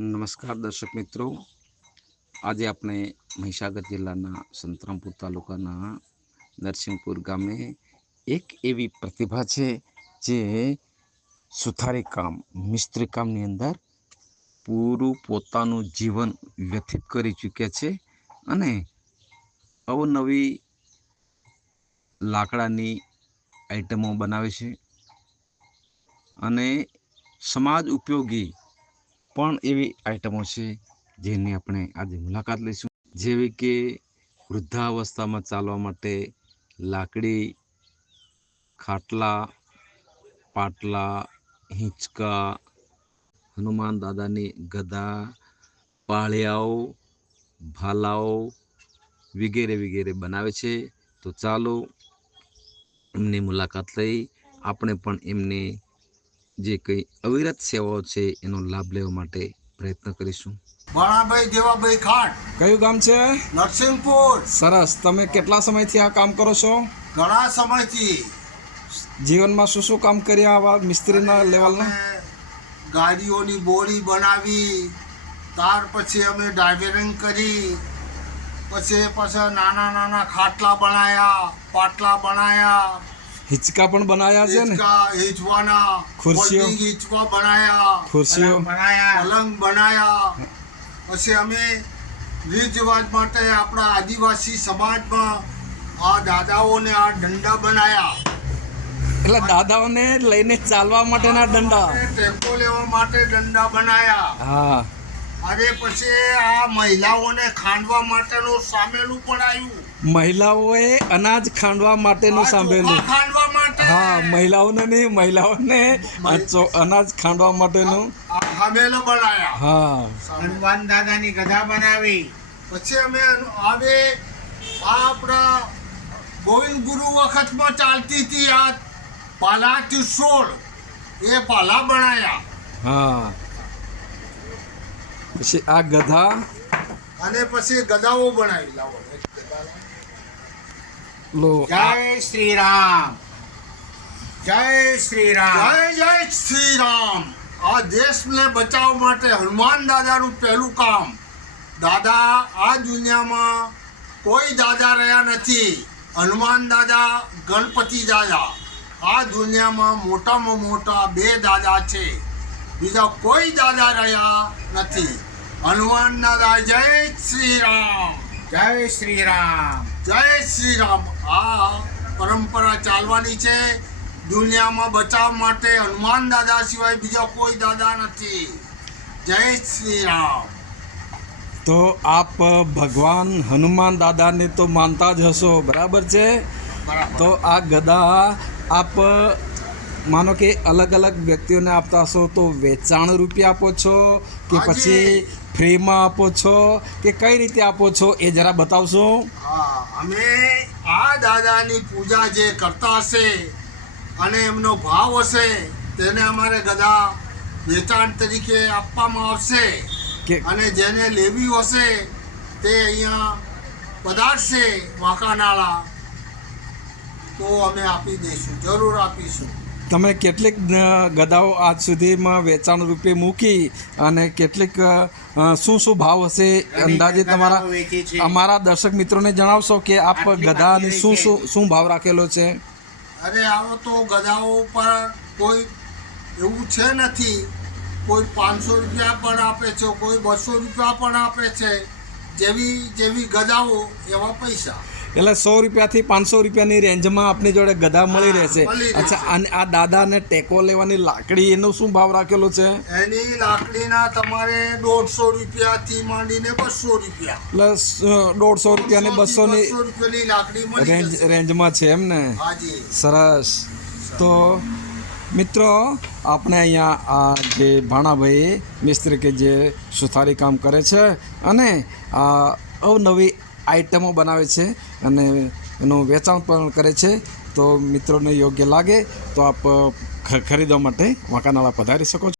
નમસ્કાર દર્શક મિત્રો. આજે આપણે મહીસાગર જિલ્લાના સંતરામપુર તાલુકાના નરસિંહપુર ગામે એક એવી પ્રતિભા છે જે સુથારી કામ, મિસ્ત્રી કામની અંદર પૂરું પોતાનું જીવન વ્યથિત કરી ચૂક્યા છે અને અવનવી લાકડાની આઈટમો બનાવે છે અને સમાજ ઉપયોગી પણ એવી આઈટમો છે જેની આપણે આજે મુલાકાત લઈશું. જેવી કે વૃદ્ધાવસ્થામાં ચાલવા માટે લાકડી, ખાટલા, પાટલા, હિંચકા, હનુમાન દાદાની ગદા, પાળિયાઓ, ભાલાઓ વગેરે વગેરે બનાવે છે. તો ચાલો એમની મુલાકાત લઈ આપણે પણ એમને જે કંઈ અવિરત સેવાઓ છે એનો લાભ લેવા માટે પ્રયત્ન કરીશું. ભાણાભાઈ દેવાભાઈ ખાટ કયું ગામ છે? નરસિંહપુર. સરસ. તમે કેટલા સમયથી આ કામ કરો છો? ઘણા સમયથી. જીવનમાં શું શું કામ કર્યા આવા મિસ્ત્રીના લેવલના? ગાડીઓની બોડી બનાવી ત્યાર પછી અમે ડ્રાઇવરિંગ કરી પછી પાછા નાના નાના ખાટલા બનાયા પાટલા બનાયા હિંચકા પણ બનાવ્યા છે ને? હિચવાના હિંચવાના ખુરશીઓ. હિચકા બનાયા ખુરશીઓ. પલંગ બનાયા. પછી અમે રીત રિવાજ માટે આપણા આદિવાસી સમાજમાં આ દાદાઓને આ દંડા બનાયા. એટલે દાદાઓને લઈને ચાલવા માટેના દંડા. ટેમ્પો ટેકો લેવા માટે દંડા બનાયા. હા. અને પછી આ મહિલાઓને ખાંડવા માટેનું સામેલું પણ આવ્યું. મહિલાઓએ અનાજ ખાંડવા માટેનું સાંભળેલું. ખાંડવા માટે. હા મહિલાઓને નહીં મહિલાઓને અનાજ ખાંડવા માટેનું. સામેલો બનાયા. હા. હનુમાન દાદાની ગધા બનાવી. પછી અમે આવે આ આપણા ગોવિંદ ગુરુ વખતમાં ચાલતી હતી આ પાલા કિશોર એ પાલા બનાવ્યા હા. પછી આ ગધા. અને પછી ગધાઓ બનાવી લાવો. લો જય શ્રી રામ જય શ્રી રામ જય જય શ્રી રામ આ દેશને બચાવ માટે હનુમાન દાદાનું પહેલું કામ. દાદા આ દુનિયામાં કોઈ દાદા રહ્યા નથી. હનુમાન દાદા ગણપતિ દાદા. આ દુનિયામાં મોટામાં મોટા બે દાદા છે. બીજા કોઈ દાદા રહ્યા નથી. હનુમાન દાદા જય શ્રી રામ જય શ્રી રામ જય શ્રી રામ આ પરંપરા ચાલવાની છે. દુનિયામાં બચાવ માટે હનુમાન દાદા સિવાય બીજા કોઈ દાદા નથી. જય શ્રી રામ તો આપ ભગવાન હનુમાન દાદાને તો માનતા જ હશો. બરાબર છે? બરાબર. તો આ ગદા આપ માનો કે અલગ અલગ વ્યક્તિઓને આપતા હશો તો વેચાણ રૂપિયા આપો છો કે પછી ફ્રીમાં આપો છો કે કઈ રીતે આપો છો એ જરા બતાવશો? અમે આ દાદાની પૂજા જે કરતા હશે અને એમનો ભાવ હશે તેને અમારે ગદા વેચાણ તરીકે આપવામાં આવશે કે અને જેને લેવી હશે તે અહીંયા પધારશે વાંકાનાળા. તો અમે આપી દઈશું જરૂર આપીશું. તમે કેટલીક ગદાઓ આજ સુધીમાં વેચાણ રૂપે મૂકી અને કેટલીક શું શું ભાવ હશે અંદાજે તમારા. અમારા દર્શક મિત્રોને જણાવશો કે આપ ગધાની શું શું શું ભાવ રાખેલો છે? અરે આવો તો ગધાઓ પર કોઈ એવું છે નથી. કોઈ પાંચસો રૂપિયા પણ આપે છે કોઈ બસો રૂપિયા પણ આપે છે. જેવી જેવી ગદાઓ એવા પૈસા. એટલે સો રૂપિયાથી પાંચસો રૂપિયાની રેન્જમાં આપની જોડે ગધા મળી રહેશે. અચ્છા અને આ દાદાને ટેકો લેવાની લાકડી એનો શું ભાવ રાખેલો છે? એની લાકડીના તમારે દોઢસો રૂપિયાથી માંડીને બસો રૂપિયા. પ્લસ દોઢસો રૂપિયા ને બસો ની લાકડી રેન્જ રેન્જમાં છે એમ ને? સરસ. તો મિત્રો આપણે અહીંયા આ જે ભાણાભાઈ મિસ્ત્રી કે જે સુથારી કામ કરે છે અને આ અવનવી આઈટમો બનાવે છે અને એનું વેચાણ પણ કરે છે. તો મિત્રોને યોગ્ય લાગે તો આપ ખરીદવા માટે વાંકાનાળા પધારી શકો છો.